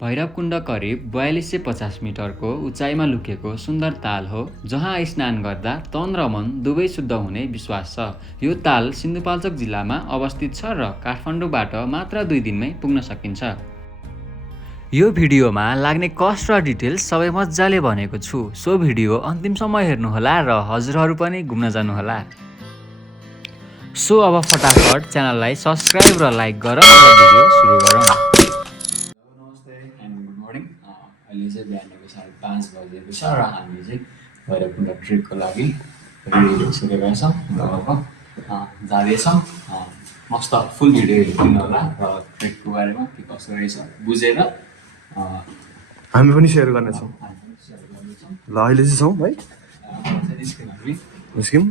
भैरवकुण्ड करिब 4250 मिटरको उचाइमा लुकेको सुन्दर ताल हो जहाँ स्नान गर्दा तन र मन दुवै शुद्ध हुने विश्वास छ। यो ताल सिन्धुपाल्चोक जिल्लामा अवस्थित छ र काठमाडौँबाट मात्र 2 दिनमै पुग्न सकिन्छ। यो भिडियोमा लाग्ने कस्ट र डिटेल्स सबै मजाले भनेको छु, सो भिडियो अन्तिमसम्म हेर्नुहोला र हजुरहरू पनि घुम्न जानुहोला। सो अब फटाफट च्यानललाई सब्स्क्राइब र लाइक गरौँ र भिडियो सुरु गरौँ। नमस्ते एन्ड गुड मर्निङ। अहिले चाहिँ बिहानको 5:30 बजेको छ र हामी चाहिँ भैरवकुण्ड ट्रिपको लागि रेडी भइसकेका छौँ र अब जाँदैछौँ। मस्त फुल भिडियो हेरिदिनु होला र ट्रिपको बारेमा के कसो रहेछ बुझेर हामी पनि सेयर गर्नेछौँ। ल अहिले चाहिँ छौँ है, निस्क्यौँ।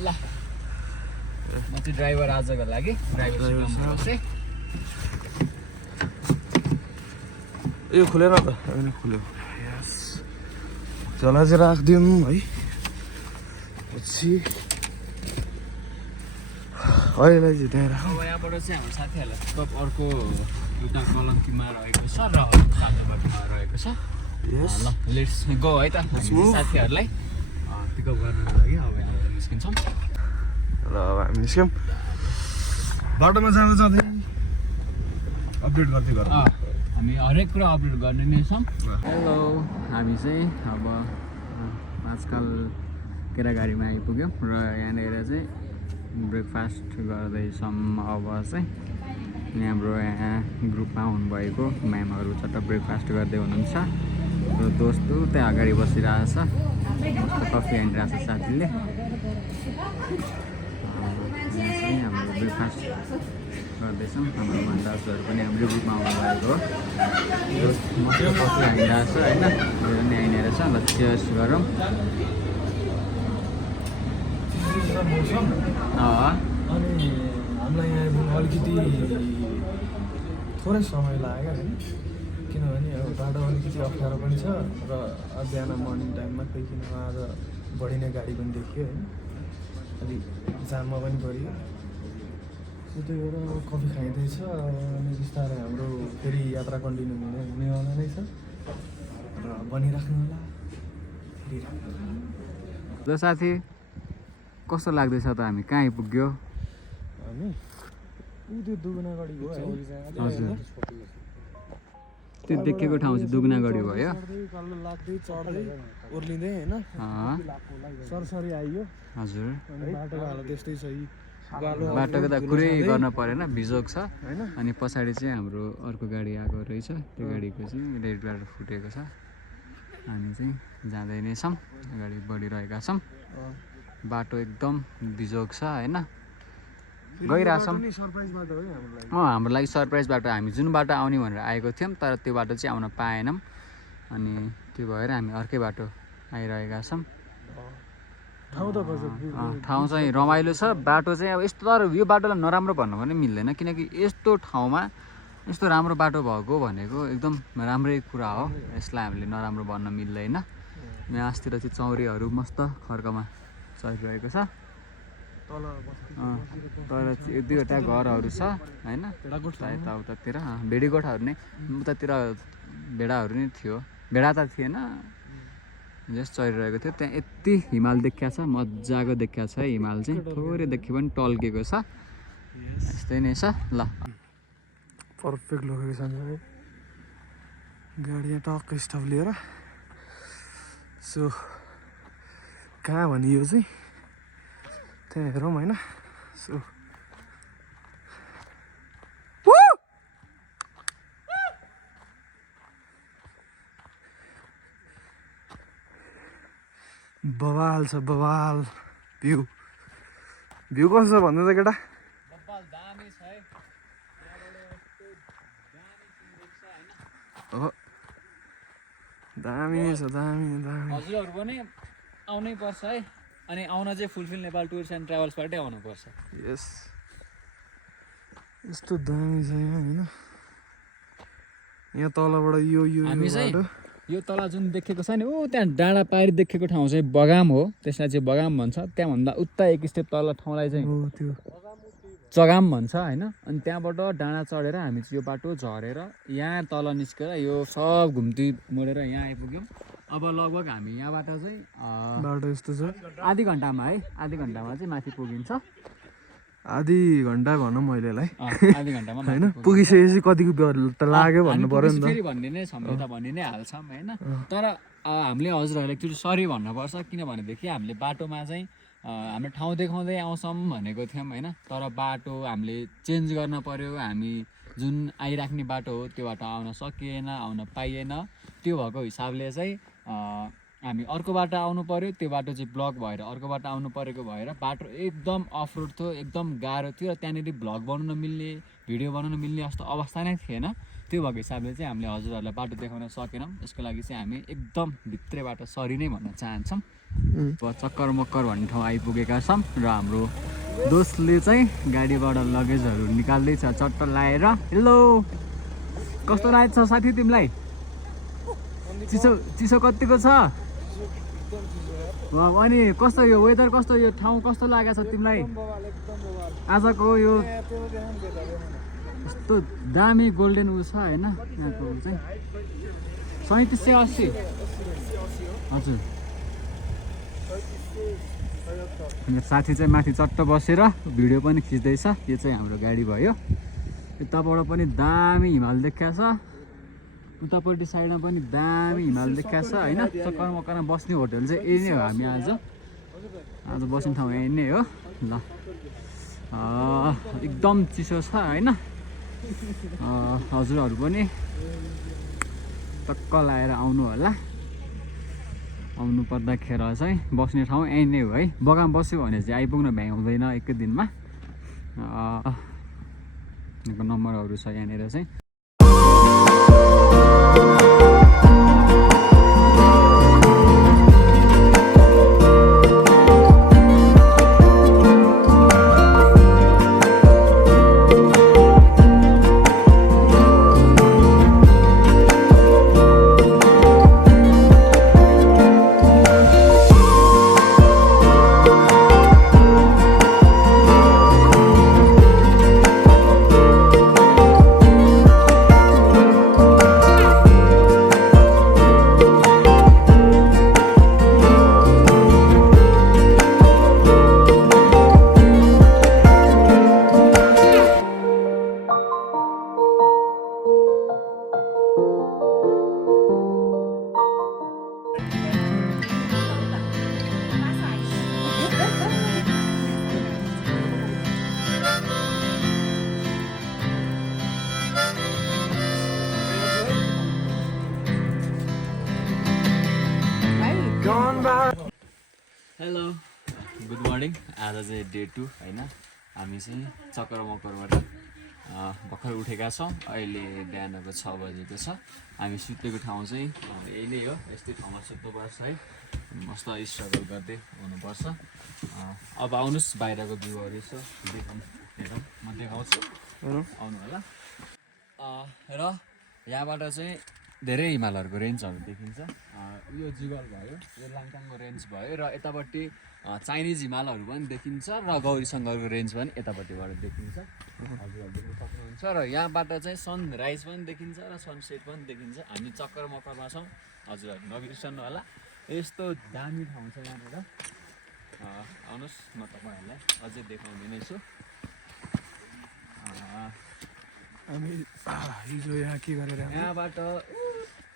ल म चाहिँ ड्राइभर आजको लागि यो खुलेन त, खुल्यो। यस, चला चाहिँ राखिदिउँ है। पछि अहिले चाहिँ त्यहाँ राख। अब यहाँबाट चाहिँ हाम्रो साथीहरूलाई पिकअप अर्को एउटा कलङ्कीमा रहेको छ र काठमाडौँमा रहेको छ। ल लेट्स गो है त, साथीहरूलाई पिकअप गर्नको लागि अब यहाँबाट निस्किन्छौँ। ल अब हामी निस्क्यौँ। बाटोमा जाँदा जाँदै अपडेट गर्दै गरौँ। हामी हरेक कुरा अपडेट गर्ने नै छौँ। हेलो, हामी चाहिँ अब आजकल केरागारीमा आइपुग्यौँ र यहाँनिर चाहिँ ब्रेकफास्ट गर्दैछौँ। अब चाहिँ हाम्रो यहाँ ग्रुपमा हुनुभएको म्यामहरू चट्ट ब्रेकफास्ट गर्दै हुनुहुन्छ र दोस्तो त्यहाँ अगाडि बसिरहेछ, कफी हानिरहेको छ साथीले। हाम्रो ब्रेकफास्ट गर्दैछौँ। हाम्रो दाजुहरू पनि हाम्रो ग्रुपमा आउनुभएको हो, मस्त कफी हानिरहेको छ होइन, मेरो नि आइने रहेछ। ल चेयर्स गरौँ। अनि हामीलाई यहाँ आइपुग्नु अलिकति थोरै समय लाग्यो होइन, किनभने अब बाटो अलिकति अप्ठ्यारो पनि छ र बिहान मर्निङ टाइममा कोही किन आज बढी नै गाडी पनि देखियो होइन, अलिक जाममा पनि पऱ्यो। त्यही भएर कफी खाइँदैछ अनि बिस्तारै हाम्रो फेरि यात्रा कन्टिन्यू हुनेवाला नै छ र बनिराख्नु होला। ल साथी, कस्तो लाग्दैछ त? हामी कहाँ आइपुग्यो? हामी त्यो दुगुनागढी भयो। हजुर, त्यो देखेको ठाउँ चाहिँ दुगुनागढी भयो। कल्लो लाग्दै चढ्दै ओर्लिँदै होइन सरसरी आइयो। हजुर, बाटोको हालत त्यस्तै छ। बाटोको त कुरै गर्न परेन, भिजोक छ होइन। अनि पछाडि चाहिँ हाम्रो अर्को गाडी आएको रहेछ, त्यो गाडीको चाहिँ रेड बाटो फुटेको छ। हामी चाहिँ जाँदै नै छौँ, अगाडि बढिरहेका छौँ। बाटो एकदम बिजोग छ होइन, गइरहेछौँ। हाम्रो लागि सरप्राइज बाटो। हामी जुन बाटो आउने भनेर आएको थियौँ तर त्यो बाटो चाहिँ आउन पाएनौँ, अनि त्यो भएर हामी अर्कै बाटो आइरहेका छौँ। ठाउँ चाहिँ रमाइलो छ, बाटो चाहिँ अब यस्तो। तर यो बाटोलाई नराम्रो भन्नु पनि मिल्दैन, किनकि यस्तो ठाउँमा यस्तो राम्रो बाटो भएको भनेको एकदम राम्रै कुरा हो, यसलाई हामीले नराम्रो भन्न मिल्दैन। यहाँ अस्तिर चाहिँ चौरीहरू मस्त खर्कमा चलिरहेको छ। तर 1-2वटा घरहरू छ होइन, यताउतातिर भेडीगोठाहरू नै, उतातिर भेडाहरू नै थियो, भेडा त थिएन, जस चलिरहेको थियो। त्यहाँ यति हिमाल देखिया छ, मजाको देखिया छ हिमाल चाहिँ, थोरै देखि पनि टल्केको छ। यस्तै नै छ। ल पर्फेक्ट लोकेसन है, गाडी यहाँ टक्क स्टप लिएर। सो कहाँ भने यो चाहिँ त्यहाँ हेरौँ होइन। सो बवाल छ, बवाल भ्यू। भ्यू कस्तो छ भन्नु त केटा? दामी छ, दामी दामी। हजुरहरू पनि आउनै पर्छ है, अनि आउन चाहिँ फुलफिल नेपाल टुर्स एन्ड ट्राभल्सबाटै आउनुपर्छ। यस, यस्तो दामी छ यहाँ होइन। यहाँ तलबाट यो हामी चाहिँ यो तल जुन देखेको छ नि त्यहाँ डाँडा पारी देखेको ठाउँ चाहिँ बगाम हो, त्यसलाई चाहिँ बगाम भन्छ। त्यहाँभन्दा उता एक स्टेप तल ठाउँलाई चाहिँ त्यो चगाम भन्छ होइन। अनि त्यहाँबाट डाँडा चढेर हामी चाहिँ यो बाटो झरेर यहाँ तल निस्केर यो सब घुम्ती मोडेर यहाँ आइपुग्यौँ। अब लगभग हामी यहाँबाट चाहिँ बाटो यस्तो छ। आधी घन्टामा चाहिँ माथि पुगिन्छ। आधी घन्टा भनौँ अहिलेलाई आधी घन्टामा होइन, पुगिसकेपछि कतिको त लाग्यो भन्नु पर्यो नि त। फेरि भन्ने नै सम्झौता भन्ने नै हाल्छौँ होइन। तर हामीले हजुरहरूलाई एकचोटि सरी भन्नुपर्छ, किनभनेदेखि हामीले बाटोमा चाहिँ हाम्रो ठाउँ देखाउँदै आउँछौँ भनेको थियौँ होइन। तर बाटो हामीले चेन्ज गर्न पर्यो, हामी जुन आइराख्ने बाटो हो त्यो बाटो आउन सकिएन, आउन पाइएन। त्यो भएको हिसाबले चाहिँ हामी अर्को बाटो आउनु पर्यो, त्यो बाटो चाहिँ ब्लक भएर अर्को बाटो आउनु परेको भएर बाटो एकदम अफरोड थियो, एकदम गाह्रो थियो र त्यहाँनिर भ्लग बनाउन मिल्ने, भिडियो बनाउन मिल्ने जस्तो अवस्था नै थिएन। त्यो भएको हिसाबले चाहिँ हामीले हजुरहरूलाई बाटो देखाउन सकेनौँ। यसको लागि चाहिँ हामी एकदम भित्रैबाट सरी नै भन्न चाहन्छौँ। अब चक्कर मक्कर भन्ने ठाउँ आइपुगेका छौँ र हाम्रो दोस्तले चाहिँ गाडीबाट लगेजहरू निकाल्दैछ चट्ट लाएर। हेलो, कस्तो लागेको छ साथी तिमीलाई? चिसो कतिको छ? अनि कस्तो यो वेदर, कस्तो यो ठाउँ कस्तो लागेको छ तिमीलाई आजको? यो यस्तो दामी गोल्डन उ छ होइन यहाँको चाहिँ 3780। हजुर, साथी चाहिँ माथि चट्ट बसेर भिडियो पनि खिच्दैछ। यो चाहिँ हाम्रो गाडी भयो। यताबाट पनि दामी हिमाल देखिया छ, उतापट्टि साइडमा पनि दामी हिमाल देखिया छ होइन। चक्कर मक्करमा बस्ने होटल चाहिँ यही नै हो। हामी आज बस्ने ठाउँ यही नै हो। ल एकदम चिसो छ होइन। हजुरहरू पनि टक्क लाएर आउनु होला। आउनु पर्दाखेरि चाहिँ बस्ने ठाउँ यही नै हो है। बगान बस्यो भने चाहिँ आइपुग्न भ्याउँदैन एकै दिनमा। यहाँको नम्बरहरू छ यहाँनिर चाहिँ। Hello, good morning. आज चाहिँ डे 2 होइन। हामी चाहिँ चक्कर मक्करबाट भर्खर उठेका छौँ। अहिले बिहानको 6 बजेको छ। हामी सुतेको ठाउँ चाहिँ यही नै हो। यस्तै ठाउँमा सुत्नुपर्छ है। मस्त स्ट्रगल गर्दै हुनुपर्छ। अब आउनुहोस् बाहिरको भ्यूहरू यसो हेरौँ, म देखाउँछु, आउनु होला। र यहाँबाट चाहिँ धेरै हिमालहरूको रेन्जहरू देखिन्छ। यो जिगल भयो, यो लाङटाङको रेन्ज भयो र यतापट्टि चाइनिज हिमालहरू पनि देखिन्छ र गौरीशङ्करको रेन्ज पनि यतापट्टिबाट देखिन्छ। हजुरहरू देख्न सक्नुहुन्छ। र यहाँबाट चाहिँ सनराइज पनि देखिन्छ र सनसेट पनि देखिन्छ। हामी चक्कर मक्करमा छौँ, हजुरहरू नबिर्सनु होला। यस्तो दामी ठाउँ छ यहाँनिर। आउनुहोस्, म तपाईँहरूलाई अझै देखाउँदै नै छु। हामी हिजो यहाँ के गरेर यहाँबाट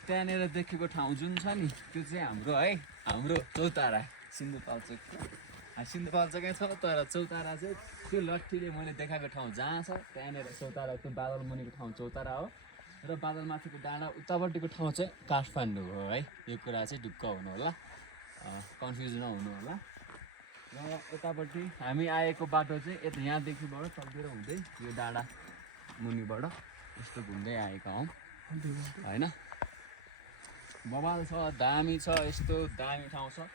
त्यहाँनिर देखेको ठाउँ जुन छ नि त्यो चाहिँ हाम्रो चौतारा सिन्धुपाल्चोकको। सिन्धुपाल्चोकै छ, तर चौतारा चाहिँ त्यो लट्ठीले मैले देखाएको ठाउँ जहाँ छ त्यहाँनिर चौतारा, त्यो बादल मुनिको ठाउँ चौतारा हो। र बादल माथिको डाँडा उतापट्टिको ठाउँ चाहिँ काठमाडौँ हो है। यो कुरा चाहिँ ढुक्क हुनु होला, कन्फ्युज नहुनु होला। र यतापट्टि हामी आएको बाटो चाहिँ यहाँदेखिबाट तलतिर हुँदै यो डाँडा मुनिबाट यस्तो घुम्दै आएका हौँ होइन। बवाल छ, दामी छ, यस्तो दामी ठाउँ छ।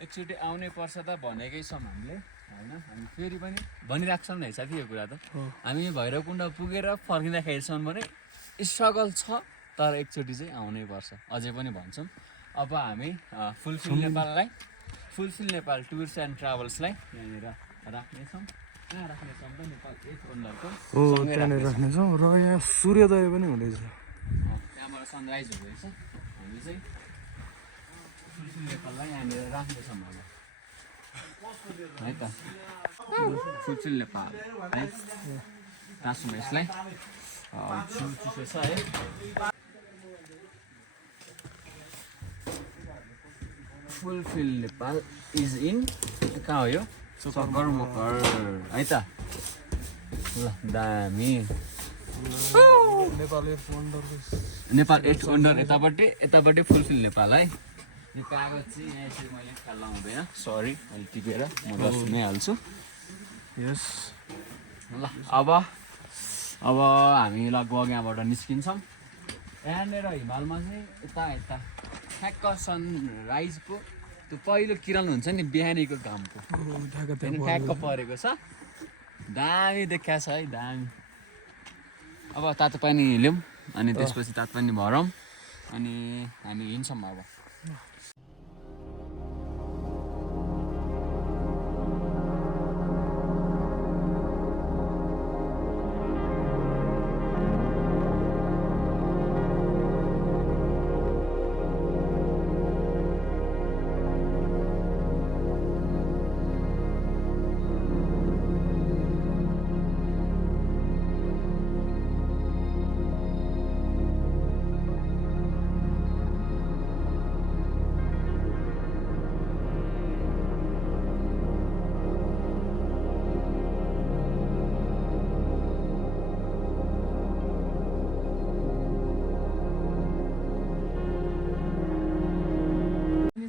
एकचोटि आउनै पर्छ त भनेकै छौँ हामीले होइन। हामी फेरि पनि भनिरहेको छौँ नि साथी यो कुरा त। हामी भैरवकुण्ड पुगेर फर्किँदाखेरिसम्म पनि स्ट्रगल छ, तर एकचोटि चाहिँ आउनै पर्छ अझै पनि भन्छौँ। अब हामी फुलफिल नेपाल टुर्स एन्ड ट्राभल्सलाई यहाँनिर राख्नेछौँ। कहाँ राख्नेछौँ त नेपाल 8 वन्डरको हो त्यहाँनिर राख्नेछौँ र यहाँ सूर्योदय पनि हुँदैछ। त्यहाँबाट सनराइज हुँदैछ। हामी चाहिँ फुलफिल नेपाललाई यहाँनिर राख्नेछौँ अब है त। फुलफिल नेपाल है राख्छौँ यसलाई। चिसो छ है। फुलफिल नेपाल इज इन कहाँ हो यो सकरमकर है त। ल दामी नेपाल 8 वन्डर यतापट्टि फुलफिल नेपाल है। यो कागज चाहिँ यहाँ चाहिँ मैले ख्याल लगाउँदैन सरी मैले टिपेर म त सुनाइहाल्छु। यस ल अब हामी लगभग यहाँबाट निस्किन्छौँ। यहाँनिर हिमालमा चाहिँ यता ठ्याक्क सनराइजको त्यो पहिलो किरण हुन्छ नि बिहानीको घामको ठ्याक्क परेको छ। दामी देखाएको छ है दामी। अब तातो पानी लिउँ अनि त्यसपछि तातो पानी भरौँ अनि हामी हिँड्छौँ अब।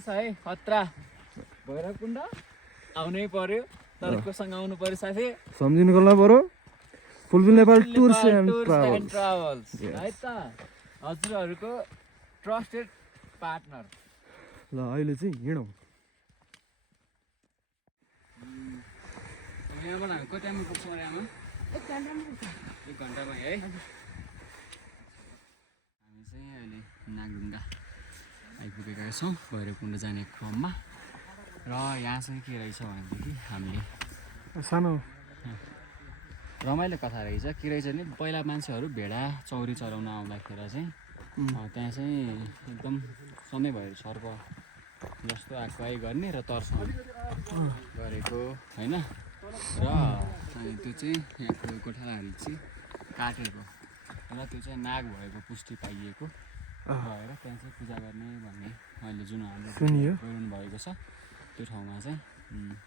है खतरा भैरवकुण्ड आउनै पर्यो तर कोसँग आउनु पर्यो साथी सम्झिनु गर्नु पर्यो fulfil Nepal tours and travels है त हजुरहरूको ट्रस्टेड पार्टनर। ल अहिले चाहिँ हिँडौँ। यहाँबाट हामी कति टाइममा पुग्छौँ यहाँमा 1 घन्टामा है। हामी चाहिँ अहिले नागढुङ्गा आइपुगेका छौँ भैरवकुण्ड जाने क्रममा। र यहाँ चाहिँ के रहेछ भनेदेखि हामीले सानो रमाइलो कथा रहेछ। के रहेछ भने पहिला मान्छेहरू भेडा चौरी चराउन आउँदाखेरि चाहिँ त्यहाँ चाहिँ एकदम सधैँभरि सर्प जस्तो आगुवाई गर्ने र तर्साउने गरेको होइन। र अनि त्यो चाहिँ यहाँको गोठालाहरूले चाहिँ काटेको र त्यो चाहिँ नाग भएको पुष्टि पाइएको भएर त्यहाँ चाहिँ पूजा गर्ने भन्ने अहिले जुन हाम्रो गराउनु भएको छ त्यो ठाउँमा चाहिँ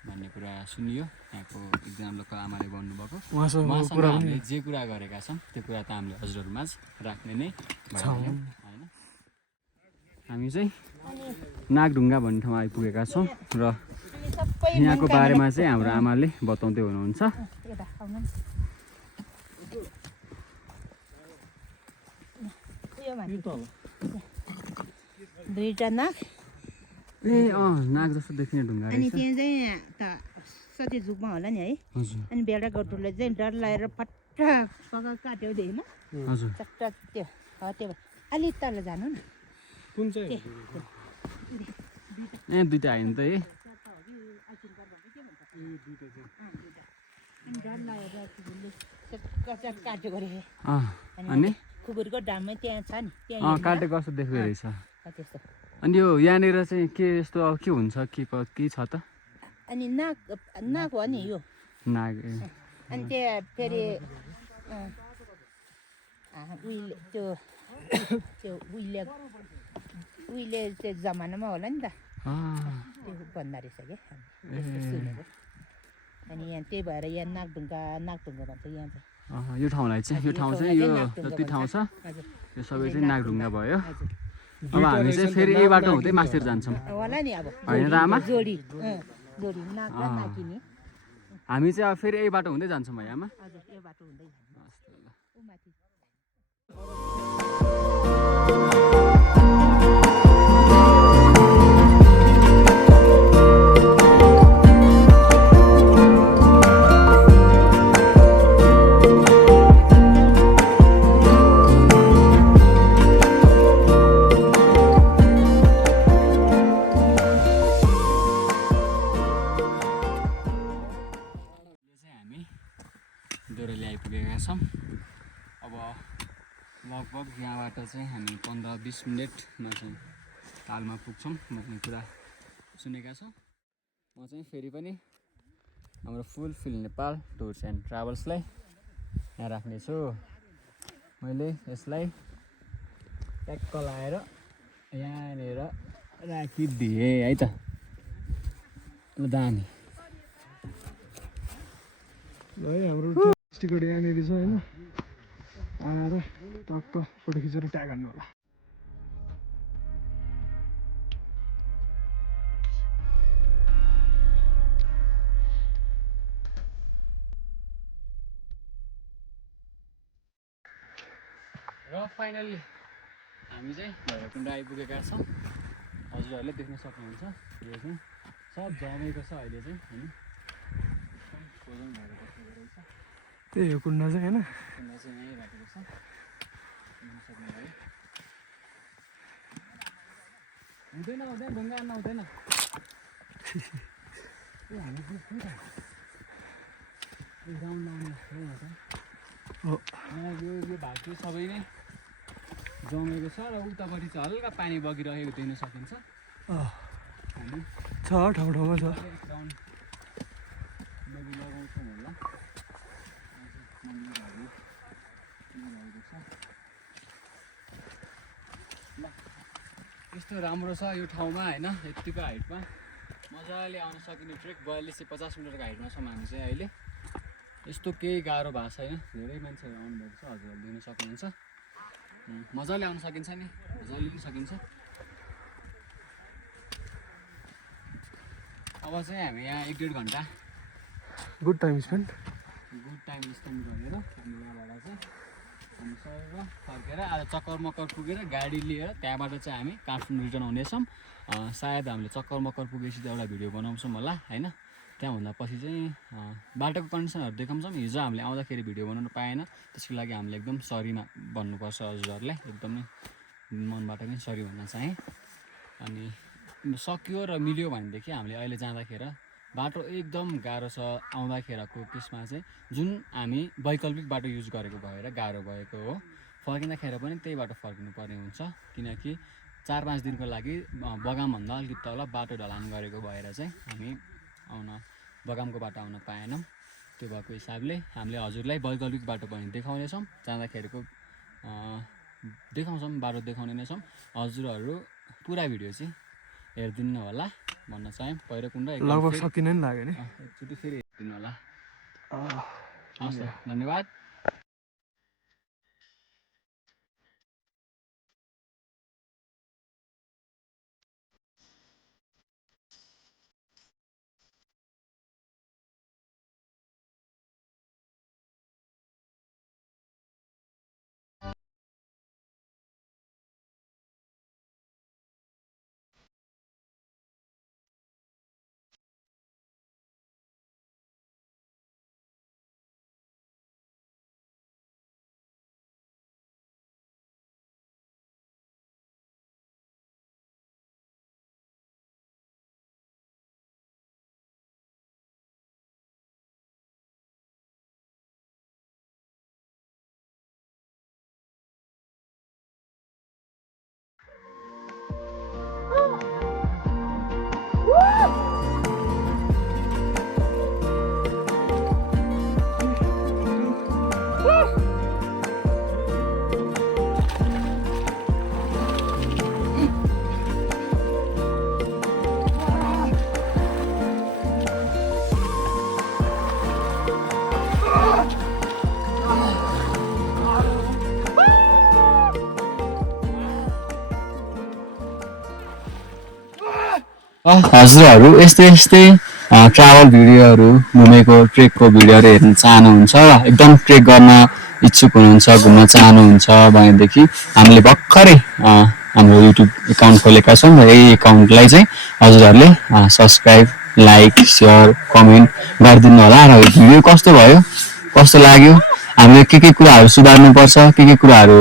भन्ने कुरा सुनियो। यहाँको एकजना लोकल आमाले भन्नुभएको उहाँसँग हामीले जे कुरा गरेका छौँ त्यो कुरा त हामीले हजुरहरूमाझ राख्ने नै होइन। हामी चाहिँ नागढुङ्गा भन्ने ठाउँमा आइपुगेका छौँ र यहाँको बारेमा चाहिँ हाम्रो आमाले बताउँदै हुनुहुन्छ। दुईटा नाग नाग जस्तो देखिने ढुङ्गा अनि त्यहाँ चाहिँ त सती झुकमा होला नि है। अनि बेला गटुले चाहिँ डर लागेर फट्टा पका काट्यो देखेन हजुर चट्टा त्यो त्यो अलिक तल जानु न कुन चाहिँ दुइटा आयो नि त है। डर लागेर काट्यो गरे अनि खुकुरको डाममै त्यहाँ छ नि त्यहाँ काटेको कस्तो देख्दो रहेछ। त्यस्तो अनि यो यहाँनिर चाहिँ के यस्तो अब के हुन्छ के छ त? अनि नाग हो नि यो नाग। अनि त्यहाँ फेरि उहिले त्यो उहिले त्यो जमानामा होला नि त त्यो भन्दा रहेछ क्या सुनेको। अनि यहाँ त्यही भएर यहाँ नागढुङ्गा भन्छ यहाँ चाहिँ यो ठाउँलाई चाहिँ यो जति ठाउँ छ यो सबै चाहिँ नागढुङ्गा भयो। अब हामी चाहिँ फेरि यही बाटो हुँदै मास्तिर जान्छौँ होला नि अब होइन त आमा? जोडी नाग र नाकिनी हामी चाहिँ अब फेरि यही बाटो हुँदै जान्छौँ है आमा? हजुर यो बाटो हुँदै माथि दोरेली आइपुगेका छौँ। अब लगभग यहाँबाट चाहिँ हामी 15-20 मिनटमा चाहिँ तालमा पुग्छौँ भन्ने कुरा सुनेका छौँ। म चाहिँ फेरि पनि हाम्रो फुलफिल नेपाल टुर्स एन्ड ट्राभल्सलाई यहाँ राख्नेछु। मैले यसलाई ट्याक्क लाएर यहाँनिर राखिदिएँ है त। दामी है हाम्रो टिकट यहाँनिर छ होइन, आएर टक्क फोटो खिचेर ट्याग हान्नु होला। र फाइनल्ली हामी चाहिँ भैरवकुण्ड आइपुगेका छौँ। हजुरहरूले देख्न सक्नुहुन्छ यो चाहिँ सब जमेको छ अहिले चाहिँ होइन, खोजन भएर बसेको रहेछ। त्यही हो कुण्ड चाहिँ होइन, कुण्ड चाहिँ यहीँ राखेको छ, देख्न सक्नुभयो। हुँदैन ढुङ्गा हान्न हुँदैन। ए हामी बुझ्छौँ त ग्राउन्ड लाउने हो। यो भाग चाहिँ सबै नै जमेको छ र उतापट्टि चाहिँ हल्का पानी बगिरहेको देख्न सकिन्छ। हामी छ ठाउँ ठाउँमा छ। ग्राउन्ड नदी लगाउँछौँ होला। मन्दिरहरू रहेको छ। ल यस्तो राम्रो छ यो ठाउँमा होइन, यत्तिको हाइटमा मजाले आउन सकिने ट्रेक। 42 से 50 मिटरको हाइटमा छौँ हामी चाहिँ अहिले। यस्तो केही गाह्रो भएको छैन, धेरै मान्छेहरू आउनुभएको छ, हजुरहरूले देख्न सक्नुहुन्छ। मजाले आउन सकिन्छ नि, मजाले पनि सकिन्छ। अब चाहिँ हामी यहाँ 1-1.5 घन्टा गुड टाइम स्पेन्ड गरेर हामी यहाँबाट चाहिँ हामी सर फर्केर आज चक्कर मक्कर पुगेर गाडी लिएर त्यहाँबाट चाहिँ हामी काठमाडौँ रिटर्न हुनेछौँ। सायद हामीले चक्कर मक्कर पुगेपछि त एउटा भिडियो बनाउँछौँ होला होइन। त्यहाँभन्दा पछि चाहिँ बाटोको कन्डिसनहरू देखाउँछौँ। हिजो हामीले आउँदाखेरि भिडियो बनाउनु पाएन, त्यसको लागि हामीले एकदम सरीमा भन्नुपर्छ हजुरहरूलाई, एकदमै मनबाट पनि सरी भन्न चाहेँ। अनि सक्यो र मिल्यो भनेदेखि हामीले अहिले जाँदाखेरि बाटो एकदम गाह्रो छ। आउँदाखेरको केसमा चाहिँ जुन हामी वैकल्पिक बाटो युज गरेको भएर गाह्रो भएको हो, फर्किँदाखेरि पनि त्यही बाटो फर्किनु पर्ने हुन्छ। किनकि 4-5 दिनको लागि बगामभन्दा अलिकति तल बाटो ढलान गरेको भएर चाहिँ हामी बगामको बाटो आउन पाएनौँ। त्यो भएको हिसाबले हामीले हजुरलाई वैकल्पिक बाटो पनि देखाउनेछौँ। जाँदाखेरिको देखाउँछौँ, बाटो देखाउने नै छौँ। हजुरहरू पुरा भिडियो चाहिँ हेरिदिनु होला भन्न चाहेँ। भैरवकुण्ड लगभग सकिन नि लाग्यो नि, एकचोटि फेरि हेरिदिनु होला। हस् धन्यवाद। हजुरहरू यस्तै यस्तै ट्राभल भिडियोहरू, घुमेको ट्रेकको भिडियोहरू हेर्न चाहनुहुन्छ, एकदम ट्रेक गर्न इच्छुक हुनुहुन्छ, घुम्न चाहनुहुन्छ भनेदेखि हामीले भर्खरै हाम्रो युट्युब एकाउन्ट खोलेका छौँ र यही एकाउन्टलाई चाहिँ हजुरहरूले सब्सक्राइब, लाइक, सेयर, कमेन्ट गरिदिनु होला। र भिडियो कस्तो भयो, कस्तो लाग्यो, हामीले के कुराहरू सुधार्नुपर्छ, के कुराहरू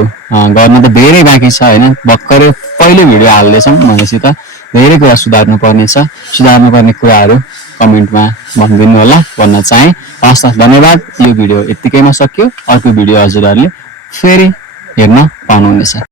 गर्न त धेरै बाँकी छ होइन। भर्खरै पहिलो भिडियो हाल्दैछौँ भनेपछि त धेरै कुरा सुधार्नुपर्ने छ। सुधार्नुपर्ने कुराहरू कमेन्टमा भनिदिनु होला भन्न चाहे। हस् धन्यवाद। यो भिडियो यतिकैमा सकियो। अर्को भिडियो हजुरहरूले फेरि हेर्न पाउनुहुनेछ।